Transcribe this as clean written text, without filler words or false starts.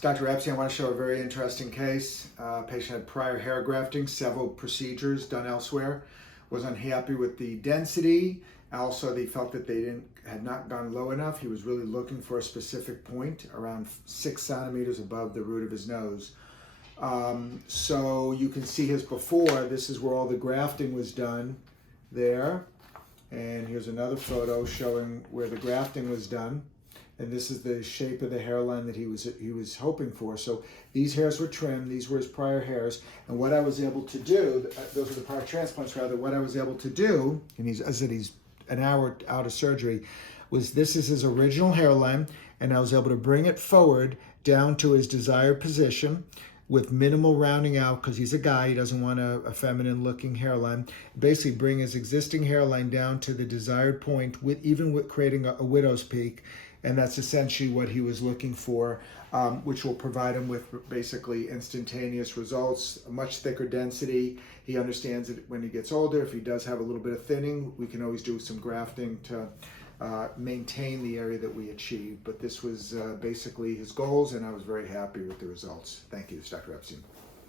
It's Dr. Epstein. I want to show a very interesting case. Patient had prior hair grafting, several procedures done elsewhere, was unhappy with the density. Also, they felt that they had not gone low enough. He was really looking for a specific point around 6 centimeters above the root of his nose. So you can see his before. This is where all the grafting was done there. And here's another photo showing where the grafting was done. And this is the shape of the hairline that he was hoping for. So these hairs were trimmed. These were his prior hairs. And what I was able to do, those are the prior transplants rather, what I was able to do, and I said he's an hour out of surgery, was this is his original hairline, and I was able to bring it forward down to his desired position with minimal rounding out, because he's a guy, he doesn't want a feminine looking hairline. Basically bring his existing hairline down to the desired point, even with creating a widow's peak. And that's essentially what he was looking for, which will provide him with basically instantaneous results, a much thicker density. He understands that when he gets older, if he does have a little bit of thinning, we can always do some grafting to maintain the area that we achieved. But this was basically his goals, and I was very happy with the results. Thank you, Dr. Epstein.